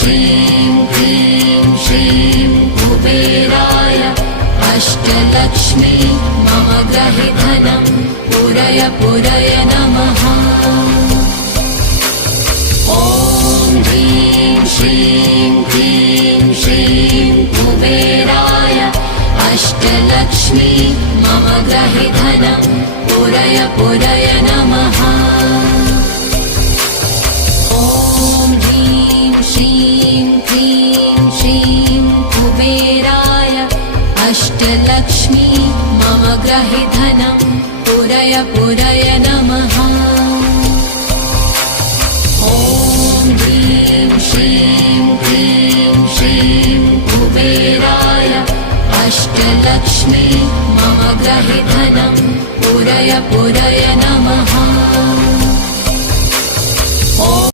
श्रीं क्लीं श्रीं कुबेराय अष्टलक्ष्मी मम गृहे धनं पूरय पूरय नमः। ॐ ह्रीं श्रीं क्लीं श्रीं कुबेराय अष्टलक्ष्मी मम गृहे धनं पूरय पूरय नमः। ॐ ह्रीं श्रीं क्लीं श्रीं कुबेराय अष्टलक्ष्मी मम गृहे धनं पूरय पूरय नमः। ॐ ह्रीं श्रीं क्लीं श्रीं कुबेराय अष्टलक्ष्मी मम गृहे धनं पूरय पूरय